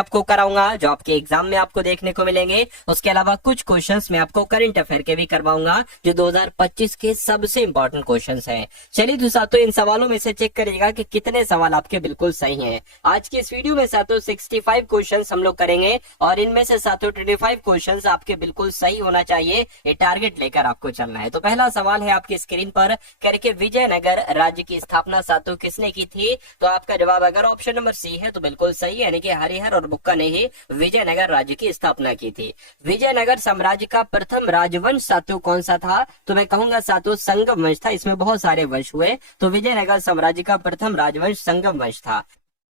आपको कराऊंगा जो आपके एग्जाम में आपको देखने को मिलेंगे। उसके अलावा कुछ क्वेश्चंस मैं आपको करंट अफेयर के भी करवाऊंगा जो 2025 के सबसे इंपॉर्टेंट क्वेश्चंस हैं। चलिए तो साथियों इन सवालों में से चेक करिएगा कि कितने सवाल आपके बिल्कुल सही हैं। आज की इस वीडियो में साथियों 65 क्वेश्चंस हम लोग करेंगे और इनमें से साथियों 25 क्वेश्चंस आपके बिल्कुल सही होना चाहिए। ये टारगेट लेकर आपको चलना है। तो पहला सवाल है आपकी स्क्रीन पर, करके विजयनगर राज्य की स्थापना साथियों किसने की थी? तो आपका जवाब अगर ऑप्शन नंबर सी है तो बिल्कुल सही है, यानी कि हरिहर और बुक्का ने ही विजयनगर राज्य की स्थापना की थी। विजयनगर साम्राज्य का प्रथम राजवंश साथियों कौन सा था? तो मैं कहूंगा साथियों संगम वंश था। इसमें बहुत सारे वंश हुए, तो विजयनगर साम्राज्य का प्रथम राजवंश संगम वंश था।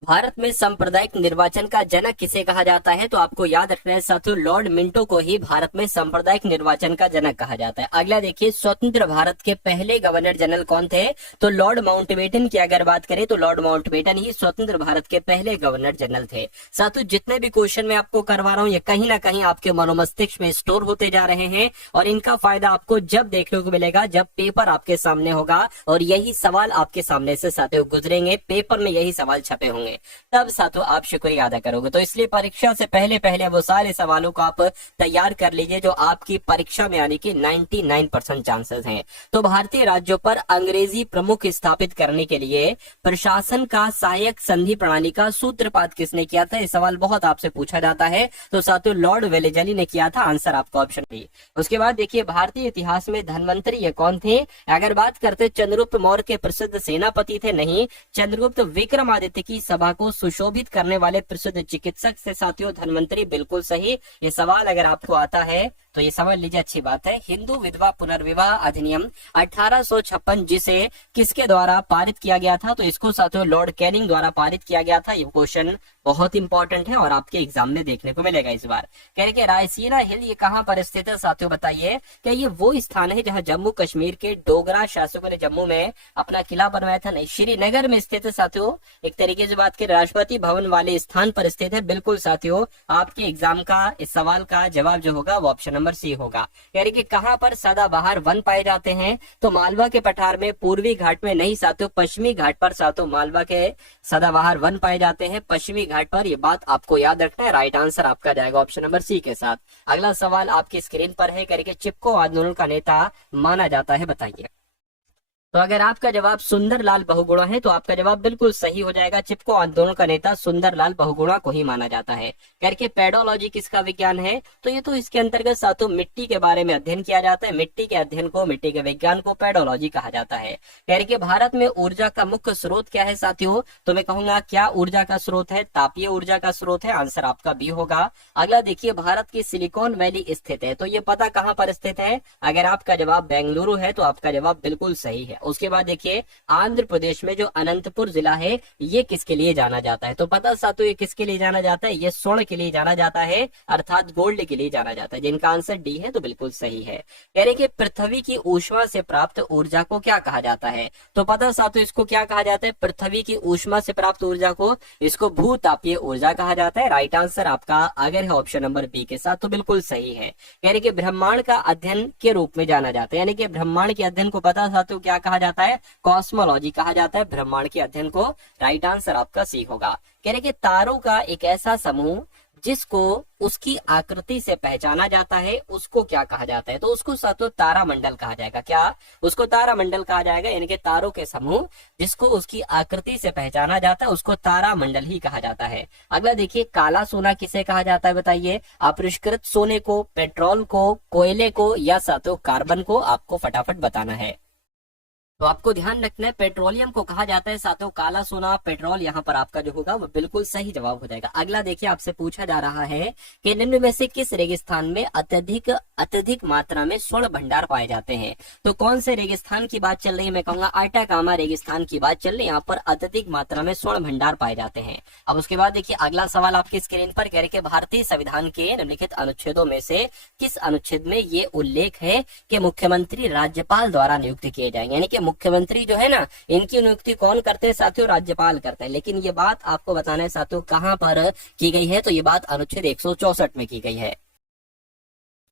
भारत में सांप्रदायिक निर्वाचन का जनक किसे कहा जाता है? तो आपको याद रखना है साथियों लॉर्ड मिंटो को ही भारत में सांप्रदायिक निर्वाचन का जनक कहा जाता है। अगला देखिए, स्वतंत्र भारत के पहले गवर्नर जनरल कौन थे? तो लॉर्ड माउंटबेटन की अगर बात करें तो लॉर्ड माउंटबेटन ही स्वतंत्र भारत के पहले गवर्नर जनरल थे। साथियों जितने भी क्वेश्चन मैं आपको करवा रहा हूँ ये कहीं ना कहीं आपके मनोमस्तिष्क में स्टोर होते जा रहे हैं और इनका फायदा आपको जब देखने को मिलेगा जब पेपर आपके सामने होगा और यही सवाल आपके सामने से साथियों गुजरेंगे, पेपर में यही सवाल छपे होंगे, तब साथियों आप शुक्रिया अदा करोगे। तो इसलिए परीक्षा से पहले पहले वो सारे सवालों को आप तैयार कर लीजिए जो आपकी परीक्षा में आने की 99% चांसेस हैं। तो भारतीय राज्यों पर अंग्रेजी प्रमुख स्थापित करने के लिए प्रशासन का सहायक संधि प्रणाली का सूत्रपात किसने किया था? ये सवाल बहुत आपसे पूछा जाता है। तो साथियों लॉर्ड वेलेजली ने किया था। आंसर आपका ऑप्शन बी। उसके बाद देखिए, भारतीय इतिहास में धन्वंतरी ये कौन थे? अगर बात करते चंद्रगुप्त मौर्य के प्रसिद्ध सेनापति थे? नहीं, चंद्रगुप्त विक्रमादित्य की सभा को सुशोभित करने वाले प्रसिद्ध चिकित्सक से साथियों धन्वंतरी। बिल्कुल सही। ये सवाल अगर आपको आता है तो ये समझ लीजिए, अच्छी बात है। हिंदू विधवा पुनर्विवाह अधिनियम 1856 जिसे किसके द्वारा पारित किया गया था? तो इसको साथियों लॉर्ड कैनिंग द्वारा पारित किया गया था। ये क्वेश्चन बहुत इंपॉर्टेंट है और आपके एग्जाम में देखने को मिलेगा इस बार। कह रहे रायसीना हिल ये कहाँ पर स्थित है? साथियों बताइए, क्या ये वो स्थान है जहाँ जम्मू कश्मीर के डोगरा शासकों ने जम्मू में अपना किला बनवाया था? नहीं, श्रीनगर में स्थित है साथियों। एक तरीके से बात करें राष्ट्रपति भवन वाले स्थान पर स्थित है। बिल्कुल साथियों, आपके एग्जाम का इस सवाल का जवाब जो होगा वो ऑप्शन नंबर सी होगा। यानी कि कहां पर सदाबहार वन पाए जाते हैं? तो मालवा के पठार में, पूर्वी घाट में नहीं साथियों, पश्चिमी घाट पर साथियों मालवा के सदाबहार वन पाए जाते हैं, पश्चिमी घाट पर। ये बात आपको याद रखना है। राइट आंसर आपका जाएगा ऑप्शन नंबर सी के साथ। अगला सवाल आपकी स्क्रीन पर है, करके चिपको आंदोलन का नेता माना जाता है, बताइए। तो अगर आपका जवाब सुंदरलाल बहुगुणा है तो आपका जवाब बिल्कुल सही हो जाएगा। चिपको आंदोलन का नेता सुंदरलाल बहुगुणा को ही माना जाता है। करके पेडोलॉजी किसका विज्ञान है? तो ये तो इसके अंतर्गत साथियों मिट्टी के बारे में अध्ययन किया जाता है। मिट्टी के अध्ययन को, मिट्टी के विज्ञान को पेडोलॉजी कहा जाता है। करके भारत में ऊर्जा का मुख्य स्रोत क्या है साथियों? तो मैं कहूंगा क्या ऊर्जा का स्रोत है? तापीय ऊर्जा का स्रोत है। आंसर आपका बी होगा। अगला देखिए, भारत की सिलिकॉन वैली स्थित है, तो ये पता कहां पर स्थित है? अगर आपका जवाब बेंगलुरु है तो आपका जवाब बिल्कुल सही है। उसके बाद देखिए, आंध्र प्रदेश में जो अनंतपुर जिला है ये किसके लिए जाना जाता है? तो पता साथियों ये किसके लिए जाना जाता है? ये स्वर्ण के लिए जाना जाता है, अर्थात गोल्ड के लिए जाना जाता है, जिनका आंसर डी है तो बिल्कुल सही है। कह रहे कि पृथ्वी की ऊष्मा से प्राप्त ऊर्जा को क्या कहा जाता है? तो पता साथियों इसको क्या कहा जाता है? पृथ्वी की ऊष्मा से प्राप्त ऊर्जा को, इसको भूतापीय ऊर्जा कहा जाता है। राइट आंसर आपका अगर है ऑप्शन नंबर बी के साथ तो बिल्कुल सही है। कह रहे कि ब्रह्मांड का अध्ययन के रूप में जाना जाता है, यानी कि ब्रह्मांड के अध्ययन को पता साथियों क्या कहा जाता है? कॉस्मोलॉजी कहा जाता है ब्रह्मांड के अध्ययन को। राइट आंसर आपका सी होगा। कह रहे कि तारों का एक ऐसा समूह जिसको उसकी आकृति से पहचाना जाता है उसको क्या कहा जाता है? तो उसको साथियों तारामंडल कहा जाएगा। क्या? उसको तारामंडल कहा जाएगा, यानी कि तारों के समूह जिसको उसकी आकृति से पहचाना जाता है उसको तारामंडल ही कहा जाता है। अगला देखिए, काला सोना किसे कहा जाता है? बताइए। अपरिष्कृत सोने को, पेट्रोल को, कोयले को या साथियों कार्बन को? आपको फटाफट बताना है। तो आपको ध्यान रखना है पेट्रोलियम को कहा जाता है साथियों काला सोना, पेट्रोल। यहाँ पर आपका जो होगा वो बिल्कुल सही जवाब हो जाएगा। अगला देखिए, आपसे पूछा जा रहा है कि निम्न में से किस रेगिस्तान में अत्यधिक मात्रा में स्वर्ण भंडार पाए जाते हैं? तो कौन से रेगिस्तान की बात चल रही है? मैं कहूंगा अटाकामा रेगिस्तान की बात चल रही है। यहाँ पर अत्यधिक मात्रा में स्वर्ण भंडार पाए जाते हैं। अब उसके बाद देखिए अगला सवाल आपकी स्क्रीन पर, कह रहे भारतीय संविधान के निम्नलिखित अनुच्छेदों में से किस अनुच्छेद में ये उल्लेख है कि मुख्यमंत्री राज्यपाल द्वारा नियुक्त किए जाएंगे? यानी कि मुख्यमंत्री जो है ना, इनकी नियुक्ति कौन करते हैं साथियों? राज्यपाल करते हैं। लेकिन ये बात आपको बताना है साथियों कहां पर की गई है? तो ये बात अनुच्छेद 164 में की गई है।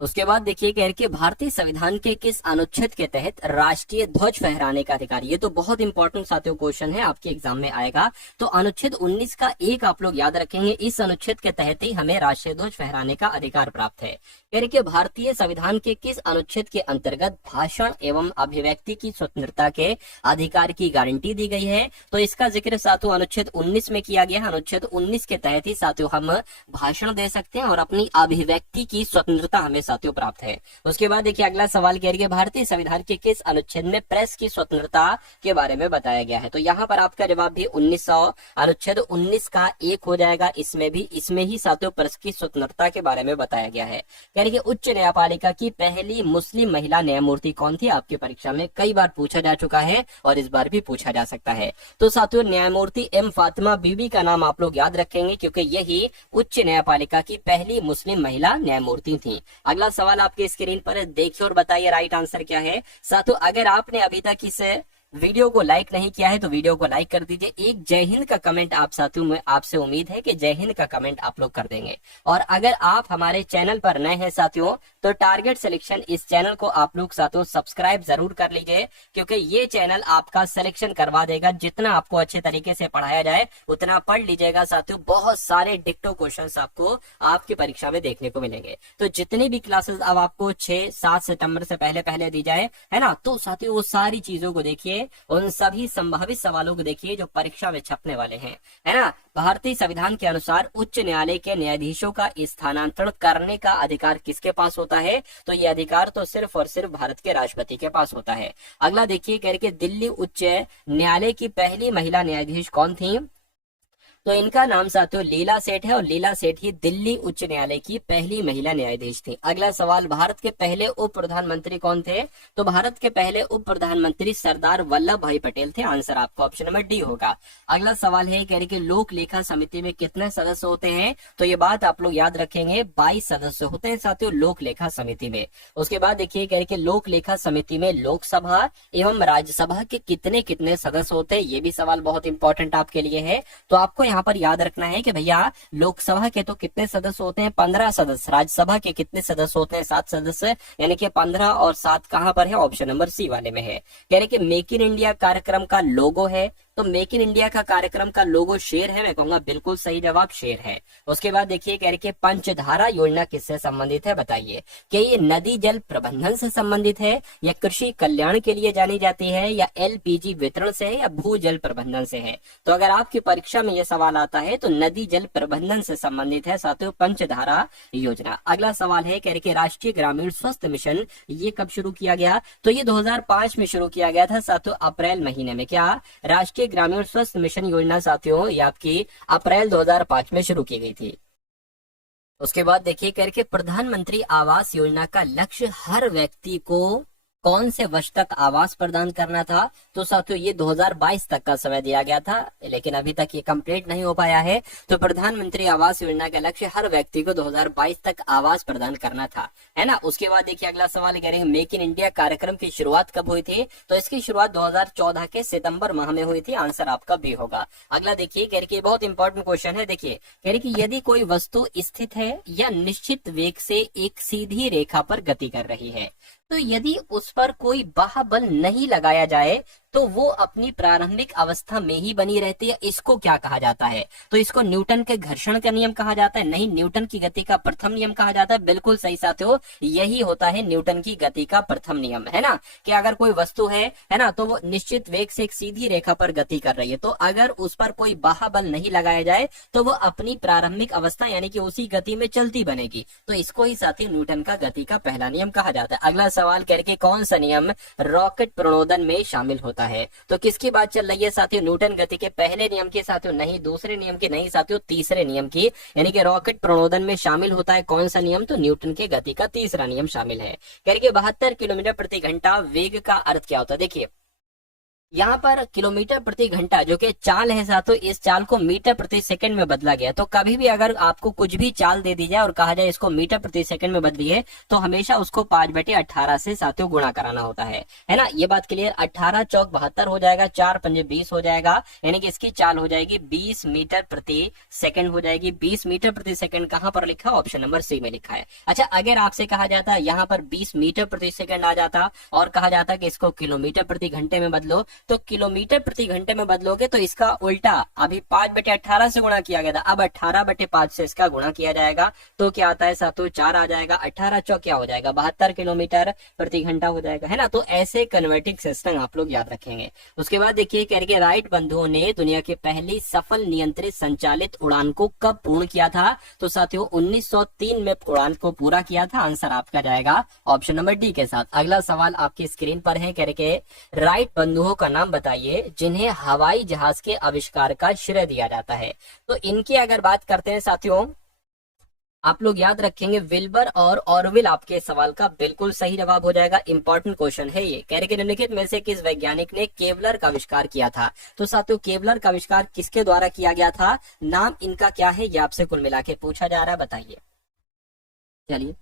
उसके बाद देखिए कह रहे कि भारतीय संविधान के किस अनुच्छेद के तहत राष्ट्रीय ध्वज फहराने का अधिकार। ये तो बहुत इंपॉर्टेंट साथियों क्वेश्चन है, आपके एग्जाम में आएगा। तो अनुच्छेद 19 का एक आप लोग याद रखेंगे, इस अनुच्छेद के तहत ही हमें राष्ट्रीय ध्वज फहराने का अधिकार प्राप्त है। कह रहे कि भारतीय संविधान के किस अनुच्छेद के अंतर्गत भाषण एवं अभिव्यक्ति की स्वतंत्रता के अधिकार की गारंटी दी गई है। तो इसका जिक्र साथियों अनुच्छेद 19 में किया गया है। अनुच्छेद 19 के तहत ही साथियों हम भाषण दे सकते हैं और अपनी अभिव्यक्ति की स्वतंत्रता हमें साथियों प्राप्त है। उसके बाद देखिए अगला सवाल कह रही है भारतीय संविधान के किस अनुच्छेद में प्रेस की स्वतंत्रता के बारे में बताया गया है। तो यहाँ पर आपका जवाब भी 1900 अनुच्छेद 19 का एक हो जाएगा। इसमें ही साथियों प्रेस की स्वतंत्रता के बारे में बताया गया है। कह रही है उच्च न्यायपालिका की पहली मुस्लिम महिला न्यायमूर्ति कौन थी। आपकी परीक्षा में कई बार पूछा जा चुका है और इस बार भी पूछा जा सकता है। तो साथियों न्यायमूर्ति एम फातिमा बीबी का नाम आप लोग याद रखेंगे क्योंकि यही उच्च न्यायपालिका की पहली मुस्लिम महिला न्यायमूर्ति थी। अगला सवाल आपके स्क्रीन पर देखिए और बताइए राइट आंसर क्या है। साथियों अगर आपने अभी तक इस वीडियो को लाइक नहीं किया है तो वीडियो को लाइक कर दीजिए। एक जय हिंद का कमेंट आप साथियों में आपसे उम्मीद है कि जय हिंद का कमेंट आप लोग कर देंगे। और अगर आप हमारे चैनल पर नए हैं साथियों तो टारगेट सिलेक्शन इस चैनल को आप लोग साथियों सब्सक्राइब जरूर कर लीजिए क्योंकि ये चैनल आपका सिलेक्शन करवा देगा। जितना आपको अच्छे तरीके से पढ़ाया जाए उतना पढ़ लीजिएगा साथियों। बहुत सारे डिक्टो क्वेश्चंस आपको आपकी परीक्षा में देखने को मिलेंगे। तो जितनी भी क्लासेस अब आपको 6-7 सितंबर से पहले दी जाए है ना, तो साथियों वो सारी चीजों को देखिए, उन सभी संभावित सवालों को देखिए जो परीक्षा में छपने वाले हैं, है ना। भारतीय संविधान के अनुसार उच्च न्यायालय के न्यायाधीशों का स्थानांतरण करने का अधिकार किसके पास होता है। तो ये अधिकार तो सिर्फ और सिर्फ भारत के राष्ट्रपति के पास होता है। अगला देखिए कह रहे कि दिल्ली उच्च न्यायालय की पहली महिला न्यायाधीश कौन थी। तो इनका नाम साथियों लीला सेठ है और लीला सेठ ही दिल्ली उच्च न्यायालय की पहली महिला न्यायाधीश थी। अगला सवाल भारत के पहले उप प्रधानमंत्री कौन थे। तो भारत के पहले उप प्रधानमंत्री सरदार वल्लभ भाई पटेल थे। आंसर आपका ऑप्शन नंबर डी होगा। अगला सवाल है कह रहे कि लोक लेखा समिति में कितने सदस्य होते हैं। तो ये बात आप लोग याद रखेंगे 22 सदस्य होते हैं साथियों लोक लेखा समिति में। उसके बाद देखिए कह रहे कि लोक लेखा समिति में लोकसभा एवं राज्यसभा के कितने कितने सदस्य होते हैं। ये भी सवाल बहुत इंपॉर्टेंट आपके लिए है। तो आपको यहाँ पर याद रखना है कि भैया लोकसभा के तो कितने सदस्य होते हैं 15 सदस्य, राज्यसभा के कितने सदस्य होते हैं 7 सदस्य, यानी कि 15 और 7 कहां पर है, ऑप्शन नंबर सी वाले में है। कह रहे कि मेक इन इंडिया कार्यक्रम का लोगो है। तो मेक इन इंडिया का कार्यक्रम का लोगो शेर है। मैं कहूंगा बिल्कुल सही जवाब शेर है। उसके बाद देखिए कह रहे कि पंचधारा योजना किससे संबंधित है बताइए। क्या ये नदी जल प्रबंधन से संबंधित है या कृषि कल्याण के लिए जानी जाती है या एलपीजी वितरण से है या भूजल प्रबंधन से है। तो अगर आपकी परीक्षा में यह सवाल आता है तो नदी जल प्रबंधन से संबंधित है साथियों पंचधारा योजना। अगला सवाल है कह रहे कि राष्ट्रीय ग्रामीण स्वास्थ्य मिशन ये कब शुरू किया गया। तो ये 2005 में शुरू किया गया था साथियों अप्रैल महीने में। क्या राष्ट्रीय ग्रामीण स्वास्थ्य मिशन योजना साथियों ये आपकी अप्रैल 2005 में शुरू की गई थी। उसके बाद देखिए कह रहे कि प्रधानमंत्री आवास योजना का लक्ष्य हर व्यक्ति को कौन से वर्ष तक आवास प्रदान करना था। तो साथियों ये 2022 तक का समय दिया गया था लेकिन अभी तक ये कंप्लीट नहीं हो पाया है। तो प्रधानमंत्री आवास योजना का लक्ष्य हर व्यक्ति को 2022 तक आवास प्रदान करना था, है ना। उसके बाद देखिए अगला सवाल कह रहे हैं मेक इन इंडिया कार्यक्रम की शुरुआत कब हुई थी। तो इसकी शुरुआत 2014 के सितंबर माह में हुई थी। आंसर आपका भी होगा। अगला देखिए कह रहे बहुत इंपॉर्टेंट क्वेश्चन है। देखिए कह रहे कि यदि कोई वस्तु स्थित है या निश्चित वेग से एक सीधी रेखा पर गति कर रही है तो यदि उस पर कोई बाह्य बल नहीं लगाया जाए तो वो अपनी प्रारंभिक अवस्था में ही बनी रहती है। इसको क्या कहा जाता है। तो इसको न्यूटन के घर्षण का नियम कहा जाता है। नहीं, न्यूटन की गति का प्रथम नियम कहा जाता है। बिल्कुल सही साथियों यही होता है न्यूटन की गति का प्रथम नियम, है ना। कि अगर कोई वस्तु है ना, तो वो निश्चित वेग से एक सीधी रेखा पर गति कर रही है तो अगर उस पर कोई बाह्य बल नहीं लगाया जाए तो वो अपनी प्रारंभिक अवस्था यानी कि उसी गति में चलती बनेगी। तो इसको ही साथियों न्यूटन का गति का पहला नियम कहा जाता है। अगला सवाल करके कौन सा नियम रॉकेट प्रणोदन में शामिल होता है। तो किसकी बात चल रही है साथियों, न्यूटन गति के पहले नियम की साथियों, नहीं दूसरे नियम की, नहीं साथियों तीसरे नियम की, यानी कि रॉकेट प्रणोदन में शामिल होता है कौन सा नियम, तो न्यूटन के गति का तीसरा नियम शामिल है। कह रहे 72 किलोमीटर प्रति घंटा वेग का अर्थ क्या होता है। देखिए यहाँ पर किलोमीटर प्रति घंटा जो कि चाल है साथियों, इस चाल को मीटर प्रति सेकंड में बदला गया। तो कभी भी अगर आपको कुछ भी चाल दे दी जाए और कहा जाए इसको मीटर प्रति सेकंड में बदलिए, तो हमेशा उसको 5/18 से साथियों गुणा कराना होता है ना। ये बात क्लियर। 18 चौक 72 हो जाएगा, 4 पंजे 20 हो जाएगा, यानी कि इसकी चाल हो जाएगी 20 मीटर प्रति सेकंड हो जाएगी। 20 मीटर प्रति सेकंड कहाँ पर लिखा? ऑप्शन नंबर सी में लिखा है। अच्छा, अगर आपसे कहा जाता यहाँ पर 20 मीटर प्रति सेकंड आ जाता और कहा जाता कि इसको किलोमीटर प्रति घंटे में बदलो, तो किलोमीटर प्रति घंटे में बदलोगे तो इसका उल्टा, अभी 5/18 से गुणा किया गया था, अब 18/5 से इसका गुणा किया जाएगा, तो क्या आता है साथियों? 4 आ जाएगा। 18 चौक क्या हो जाएगा? 72 किलोमीटर प्रति घंटा हो जाएगा, है ना। तो ऐसे कन्वर्टिंग सिस्टम आप लोग याद रखेंगे। उसके बाद देखिए कह रहे राइट बंधुओं ने दुनिया की पहली सफल नियंत्रित संचालित उड़ान को कब पूर्ण किया था? तो साथियों 1903 में उड़ान को पूरा किया था। आंसर आपका जाएगा ऑप्शन नंबर डी के साथ। अगला सवाल आपकी स्क्रीन पर है, कह रहे राइट बंधुओं का नाम बताइए जिन्हें हवाई जहाज के आविष्कार का श्रेय दिया जाता है। तो इनकी अगर बात करते हैं साथियों, आप लोग याद रखेंगे विल्बर और ऑरविल आपके सवाल का बिल्कुल सही जवाब हो जाएगा। इंपॉर्टेंट क्वेश्चन है ये। कह रहे निम्नलिखित में से किस वैज्ञानिक ने केवलर का आविष्कार किया था? तो साथियों केवलर का आविष्कार किसके द्वारा किया गया था? नाम इनका क्या है? ये आपसे कुल मिला के पूछा जा रहा है, बताइए। चलिए,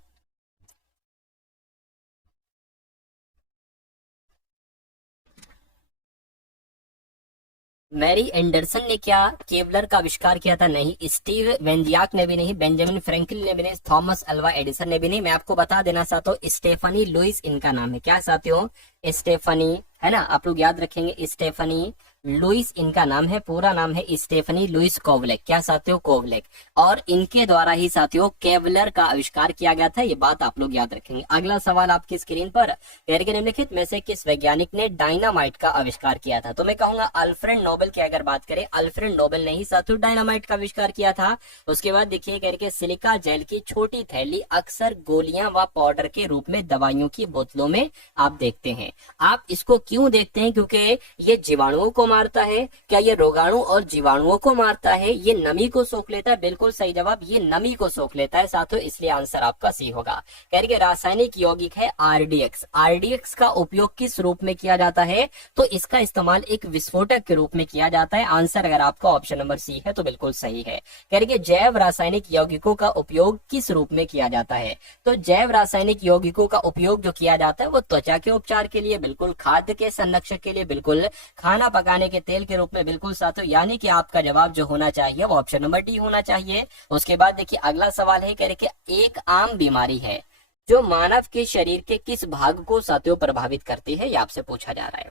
मैरी एंडरसन ने क्या केवलर का आविष्कार किया था? नहीं। स्टीव वेंजियाक ने भी नहीं, बेंजामिन फ्रैंकलिन ने भी नहीं, थॉमस अल्वा एडिसन ने भी नहीं। मैं आपको बता देना चाहता हूँ स्टेफनी लुइस इनका नाम है। क्या साथियों? स्टेफनी, है ना। आप लोग याद रखेंगे स्टेफनी लुइस इनका नाम है। पूरा नाम है स्टेफनी लुइस कोवलेक। क्या साथियों? कोवलेक। और इनके द्वारा ही साथियों केवलर का आविष्कार किया गया था, ये बात आप लोग याद रखेंगे। अगला सवाल आपकी स्क्रीन पर, निम्नलिखित में से किस वैज्ञानिक ने डायनामाइट का आविष्कार किया था? तो मैं कहूंगा अल्फ्रेड नोबेल की अगर बात करें, अल्फ्रेड नोबेल ने ही साथियों डायनामाइट का आविष्कार किया था। उसके बाद देखिए करके सिलिका जेल की छोटी थैली अक्सर गोलियां व पाउडर के रूप में दवाइयों की बोतलों में आप देखते हैं। आप इसको क्यों देखते हैं? क्योंकि ये जीवाणुओं को मारता है। क्या ये रोगाणु और जीवाणुओं को मारता है? ये नमी को सोख लेता है। बिल्कुल सही जवाब, ये नमी को सोख लेता है साथियों, इसलिए आंसर आपका सी होगा। कह रही रासायनिक यौगिक है आरडीएक्स। आरडीएक्स का उपयोग किस रूप में किया जाता है? तो इसका इस्तेमाल एक विस्फोटक के रूप में किया जाता है। आंसर अगर आपका ऑप्शन नंबर सी है तो बिल्कुल सही है। कह रही जैव रासायनिक यौगिकों का उपयोग किस रूप में किया जाता है? तो जैव रासायनिक यौगिकों का उपयोग जो किया जाता है वो त्वचा के उपचार के लिए, बिल्कुल खाद्य के संरक्षण के लिए, बिल्कुल खाना पकाने के तेल के रूप में, बिल्कुल साथियों। यानी कि आपका जवाब जो होना चाहिए वो ऑप्शन नंबर डी होना चाहिए। उसके बाद देखिए अगला सवाल है, कह रहे कि एक आम बीमारी है जो मानव के शरीर के किस भाग को साथियों प्रभावित करती है? ये आपसे पूछा जा रहा है।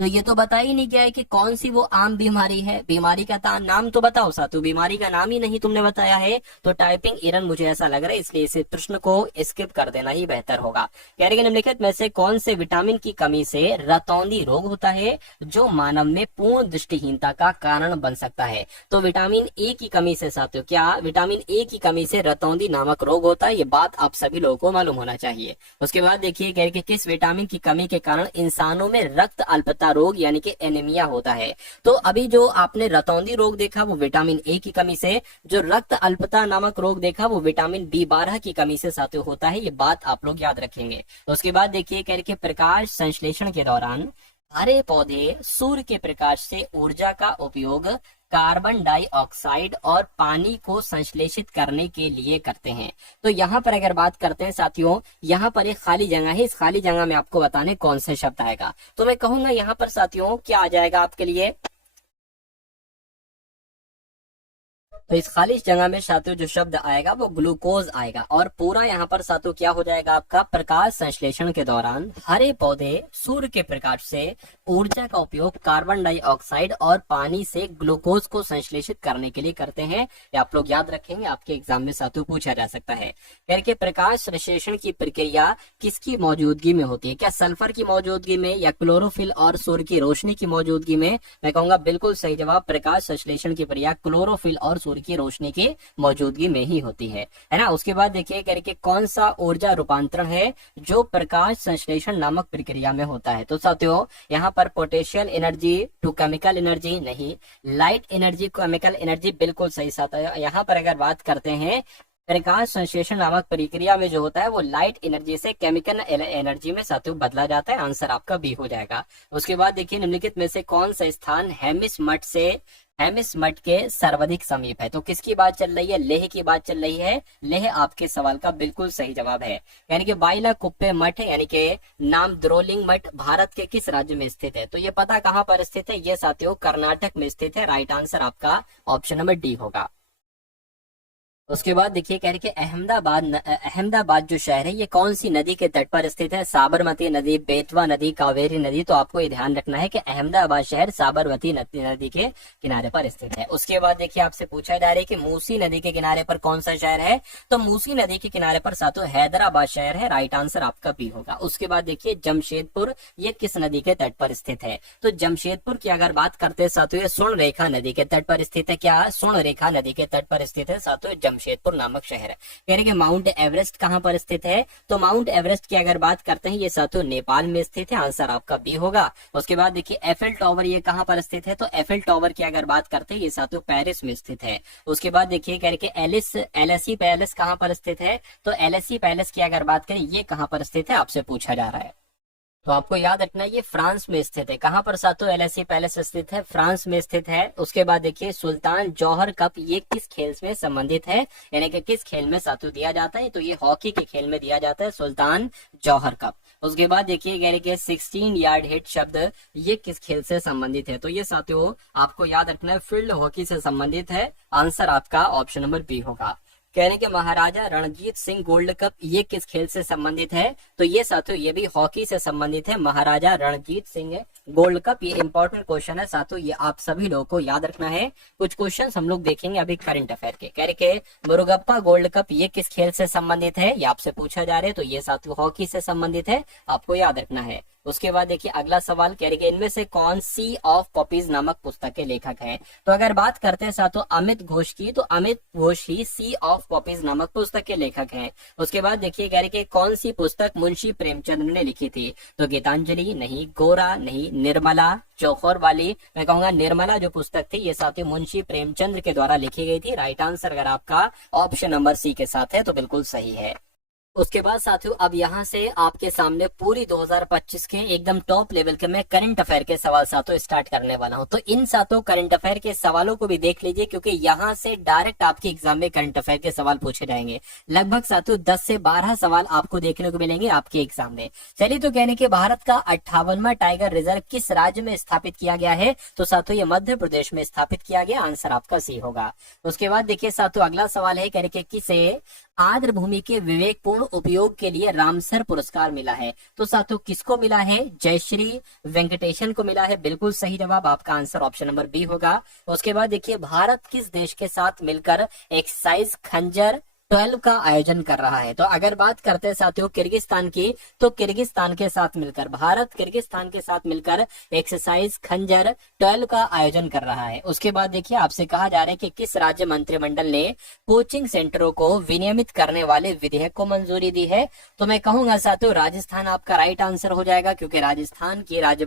तो ये तो बता ही नहीं गया है कि कौन सी वो आम बीमारी है। बीमारी का नाम तो बताओ साथियों, बीमारी का नाम ही नहीं तुमने बताया है, तो टाइपिंग एरर मुझे ऐसा लग रहा है, इसलिए इस प्रश्न को स्किप कर देना ही बेहतर होगा। कह रहे निम्नलिखित में से कौन से विटामिन की कमी से रतौंधी रोग होता है जो मानव में पूर्ण दृष्टिहीनता का कारण बन सकता है? तो विटामिन ए की कमी से साथियों, क्या विटामिन ए की कमी से रतौंधी नामक रोग होता है? ये बात आप सभी लोगों को मालूम होना चाहिए। उसके बाद देखिए कह रहे किस विटामिन की कमी के कारण इंसानों में रक्त अल्पता रोग यानी कि एनीमिया होता है? तो अभी जो आपने रतौंधी रोग देखा वो विटामिन ए की कमी से, जो रक्त अल्पता नामक रोग देखा वो विटामिन B12 की कमी से साथियों होता है। ये बात आप लोग याद रखेंगे। उसके बाद देखिए कह रहे प्रकाश संश्लेषण के दौरान हरे पौधे सूर्य के प्रकाश से ऊर्जा का उपयोग कार्बन डाइऑक्साइड और पानी को संश्लेषित करने के लिए करते हैं। तो यहाँ पर अगर बात करते हैं साथियों, यहाँ पर एक खाली जगह है, इस खाली जगह में आपको बताने कौन से शब्द आएगा। तो मैं कहूंगा यहाँ पर साथियों क्या आ जाएगा आपके लिए? तो इस खाली जगह में साथियों जो शब्द आएगा वो ग्लूकोज आएगा। और पूरा यहाँ पर साथियों क्या हो जाएगा आपका? प्रकाश संश्लेषण के दौरान हरे पौधे सूर्य के प्रकाश से ऊर्जा का उपयोग कार्बन डाइऑक्साइड और पानी से ग्लूकोज को संश्लेषित करने के लिए करते हैं। ये आप लोग याद रखेंगे, आपके एग्जाम में साथियों पूछा जा सकता है। करके प्रकाश संश्लेषण की प्रक्रिया किसकी मौजूदगी में होती है? क्या सल्फर की मौजूदगी में या क्लोरोफिल और सूर्य की रोशनी की मौजूदगी में? मैं कहूंगा बिल्कुल सही जवाब, प्रकाश संश्लेषण की प्रक्रिया क्लोरोफिल और सूर्य की रोशनी की मौजूदगी में ही होती है ना। उसके बाद देखिए करके कौन सा ऊर्जा रूपांतरण है जो प्रकाश संश्लेषण नामक प्रक्रिया में होता है? तो साथियों यहाँ पर potential energy to chemical energy नहीं, लाइट एनर्जी केमिकल एनर्जी, बिल्कुल सही साथ है। यहाँ पर अगर बात करते हैं प्रकाश संश्लेषण नामक प्रक्रिया में जो होता है वो लाइट एनर्जी से केमिकल एनर्जी में साथियों बदला जाता है। आंसर आपका बी हो जाएगा। उसके बाद देखिए निम्नलिखित में से कौन सा स्थान हेमिस मठ के सर्वाधिक समीप है। तो किसकी बात चल रही है? लेह की बात चल रही है। लेह आपके सवाल का बिल्कुल सही जवाब है। यानी कि बाइला कुप्पे मठ यानी कि नाम द्रोलिंग मठ भारत के किस राज्य में स्थित है? तो ये पता कहां पर स्थित है? ये साथियों कर्नाटक में स्थित है। राइट आंसर आपका ऑप्शन नंबर डी होगा। उसके बाद देखिए कह रहे कि अहमदाबाद जो शहर है ये कौन सी नदी के तट पर स्थित है? साबरमती नदी, बेतवा नदी, कावेरी नदी। तो आपको ये ध्यान रखना है कि अहमदाबाद शहर साबरमती नदी के किनारे पर स्थित है। उसके बाद देखिए आपसे पूछा जा रहा है कि मूसी नदी के किनारे पर कौन सा शहर है? तो मूसी नदी के किनारे पर साथियों हैदराबाद शहर है। राइट आंसर आपका बी होगा। उसके बाद देखिए जमशेदपुर ये किस नदी के तट पर स्थित है? तो जमशेदपुर की अगर बात करते हैं साथियों ये स्वर्ण रेखा नदी के तट पर स्थित है। क्या स्वर्ण रेखा नदी के तट पर स्थित है साथियों जमशेदपुर नामक शहर। कह रहे कि माउंट एवरेस्ट कहां पर स्थित है? तो माउंट एवरेस्ट की अगर बात करते हैं ये साथियों नेपाल में स्थित है। आंसर आपका बी होगा। उसके बाद देखिए एफएल टावर ये कहां पर स्थित है? तो एफएल टावर की अगर बात करते हैं ये साथियों पेरिस में स्थित है। उसके बाद देखिए कह रहे कि एलएससी पैलेस कहां पर स्थित है? तो एलएससी पैलेस की अगर बात करें ये कहां पर स्थित है आपसे पूछा जा रहा है। तो आपको याद रखना ये फ्रांस में स्थित है। कहां पर साथियों एलएससी पैलेस स्थित है? फ्रांस में स्थित है। उसके बाद देखिए सुल्तान जौहर कप ये किस खेल में संबंधित है? यानी कि किस खेल में साथियों दिया जाता है? तो ये हॉकी के खेल में दिया जाता है सुल्तान जौहर कप। उसके बाद देखिए कह रहे कि 16 यार्ड हिट शब्द ये किस खेल से संबंधित है? तो ये साथियों आपको याद रखना है फील्ड हॉकी से संबंधित है। आंसर आपका ऑप्शन नंबर बी होगा। कहने के महाराजा रणजीत सिंह गोल्ड कप ये किस खेल से संबंधित है? तो ये साथियों ये भी हॉकी से संबंधित है। महाराजा रणजीत सिंह गोल्ड कप ये इंपॉर्टेंट क्वेश्चन है साथियों, ये आप सभी लोगों को याद रखना है। कुछ क्वेश्चन हम लोग देखेंगे अभी करंट अफेयर के। कह रहे के मुरुगप्पा गोल्ड कप ये किस खेल से संबंधित है? ये आपसे पूछा जा रहा है। तो ये साथियों हॉकी से संबंधित है, आपको याद रखना है। उसके बाद देखिए अगला सवाल कह रहे कि इनमें से कौन सी ऑफ पपीज नामक पुस्तक के लेखक हैं? तो अगर बात करते हैं साथियों अमित घोष की, तो अमित घोष ही सी ऑफ पपीज नामक पुस्तक के लेखक हैं। उसके बाद देखिए कह रहे कि कौन सी पुस्तक मुंशी प्रेमचंद ने लिखी थी? तो गीतांजलि नहीं, गोरा नहीं, निर्मला, चौखोर वाली। मैं कहूंगा निर्मला जो पुस्तक थी ये साथियों मुंशी प्रेमचंद के द्वारा लिखी गई थी। राइट आंसर अगर आपका ऑप्शन नंबर सी के साथ है तो बिल्कुल सही है। उसके बाद साथियों अब यहाँ से आपके सामने पूरी 2025 के एकदम टॉप लेवल के मैं करंट अफेयर के सवाल साथियों स्टार्ट करने वाला हूँ। तो इन सातों करंट अफेयर के सवालों को भी देख लीजिए क्योंकि यहाँ से डायरेक्ट आपके एग्जाम में करंट अफेयर के सवाल पूछे जाएंगे। लगभग साथियों 10 से 12 सवाल आपको देखने को मिलेंगे आपके एग्जाम में। चलिए तो कहने के भारत का 58वां टाइगर रिजर्व किस राज्य में स्थापित किया गया है? तो साथियों ये मध्य प्रदेश में स्थापित किया गया। आंसर आपका सी होगा। उसके बाद देखिए साथियों अगला सवाल है कह रहे किसे आर्द्र भूमि के विवेकपूर्ण उपयोग के लिए रामसर पुरस्कार मिला है? तो साथियों किसको मिला है? जयश्री वेंकटेशन को मिला है। बिल्कुल सही जवाब, आपका आंसर ऑप्शन नंबर बी होगा। उसके बाद देखिए भारत किस देश के साथ मिलकर एक्सरसाइज खंजर 12 का आयोजन कर रहा है? तो अगर बात करते हैं साथियों किर्गिस्तान की, तो किर्गिस्तान के साथ मिलकर भारत किर्गिस्तान के साथ मिलकर एक्सरसाइज खंजर 12 का आयोजन कर रहा है। उसके बाद देखिए आपसे कहा जा रहा है कि किस राज्य मंत्रिमंडल ने कोचिंग सेंटरों को विनियमित करने वाले विधेयक को मंजूरी दी है? तो मैं कहूंगा साथियों राजस्थान आपका राइट आंसर हो जाएगा क्योंकि राजस्थान की राज्य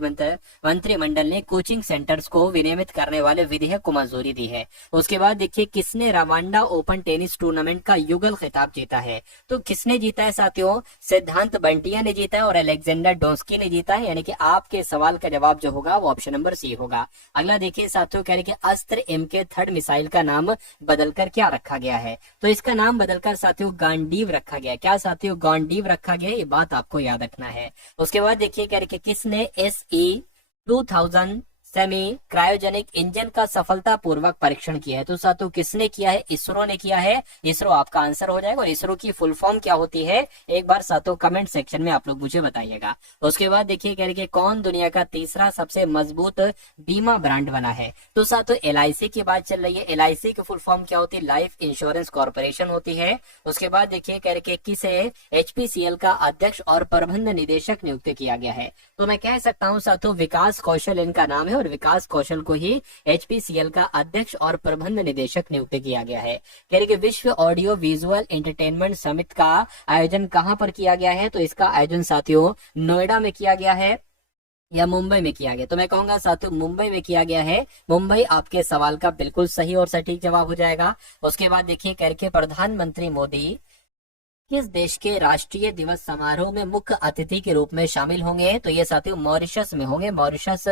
मंत्रिमंडल ने कोचिंग सेंटर्स को विनियमित करने वाले विधेयक को मंजूरी दी है। उसके बाद देखिए किसने रवांडा ओपन टेनिस टूर्नामेंट का युगल खिताब जीता है? तो किसने जीता है साथियों? सिद्धांत बंटिया ने जीता है और अलेक्जेंडर डोंस्की ने जीता है। यानी कि आपके सवाल का जवाब जो होगा वो ऑप्शन नंबर सी होगा। अगला देखिए साथियों कह रहे कि अस्त्र MK3 मिसाइल का नाम बदलकर क्या रखा गया है? तो इसका नाम बदलकर साथियों गांडीव रखा गया। क्या साथियों गांडीव रखा गया, ये बात आपको याद रखना है। उसके बाद देखिए कह रहे कि किसने SE-2000 सेमी क्रायोजेनिक इंजन का सफलतापूर्वक परीक्षण किया है? तो साथियों किसने किया है? इसरो ने किया है। इसरो आपका आंसर हो जाएगा। और इसरो की फुल फॉर्म क्या होती है एक बार साथियों कमेंट सेक्शन में आप लोग मुझे बताइएगा। उसके बाद देखिए कह रहे कि कौन दुनिया का तीसरा सबसे मजबूत बीमा ब्रांड बना है? तो साथियों LIC की बात चल रही है। LIC की फुल फॉर्म क्या होती है? लाइफ इंश्योरेंस कॉर्पोरेशन होती है। उसके बाद देखिए कह रहे कि किसे HPCL का अध्यक्ष और प्रबंध निदेशक नियुक्त किया गया है? तो मैं कह सकता हूँ साथियों विकास कौशल इनका नाम है और विकास कौशल को ही HPCL का अध्यक्ष और प्रबंध निदेशक नियुक्त किया गया है। कह रहे कि विश्व ऑडियो विजुअल एंटरटेनमेंट समिट का आयोजन कहां पर किया गया है? तो इसका आयोजन साथियों नोएडा में किया गया है। या मुंबई में किया गया? तो मैं कहूंगा साथियों मुंबई में किया गया है। मुंबई आपके सवाल का बिल्कुल सही और सटीक जवाब हो जाएगा। उसके बाद देखिए करके प्रधानमंत्री मोदी किस देश के राष्ट्रीय दिवस समारोह में मुख्य अतिथि के रूप में शामिल होंगे? तो ये साथियों मॉरिशस में होंगे। मॉरिशस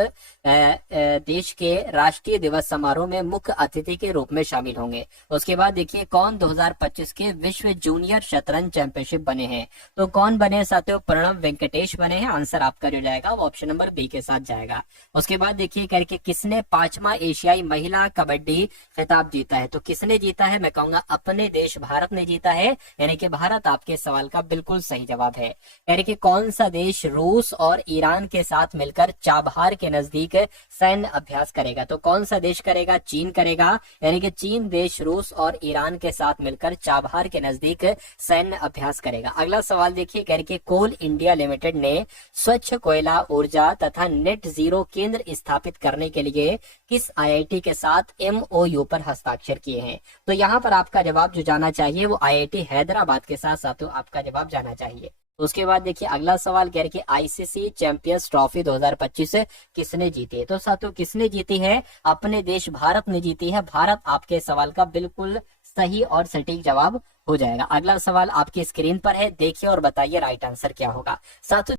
देश के राष्ट्रीय दिवस समारोह में मुख्य अतिथि के रूप में शामिल होंगे। उसके बाद देखिए कौन 2025 के विश्व जूनियर शतरंज चैंपियनशिप बने हैं? तो कौन बने साथियों? प्रणव वेंकटेश बने हैं। आंसर आपका जो जाएगा वो ऑप्शन नंबर बी के साथ जाएगा। उसके बाद देखिए करके किसने 5वां एशियाई महिला कबड्डी खिताब जीता है? तो किसने जीता है? मैं कहूंगा अपने देश भारत ने जीता है, यानी कि भारत आपके सवाल का बिल्कुल सही जवाब है। यानी कि कौन सा देश रूस और ईरान के साथ मिलकर चाबहार के नजदीक सैन्य अभ्यास करेगा? तो कौन सा देश करेगा? चीन करेगा। यानी कि चीन देश रूस और ईरान के साथ मिलकर चाबहार के नजदीक सैन्य अभ्यास करेगा। अगला सवाल देखिए करके कोल इंडिया लिमिटेड ने स्वच्छ कोयला ऊर्जा तथा नेट जीरो केंद्र स्थापित करने के लिए किस आईआईटी के साथ एमओयू पर हस्ताक्षर किए हैं? तो यहाँ पर आपका जवाब जो जाना चाहिए वो आईआईटी हैदराबाद के साथ साथियों आपका जवाब जाना चाहिए। उसके बाद देखिए अगला सवाल कह रहे कि आईसीसी चैंपियंस ट्रॉफी 2025 किसने जीती है? तो साथियों किसने जीती है? अपने देश भारत ने जीती है। भारत आपके सवाल का बिल्कुल सही और सटीक जवाब हो जाएगा। अगला सवाल आपकी स्क्रीन पर है, देखिए और बताइए राइट आंसर क्या होगा। साथियों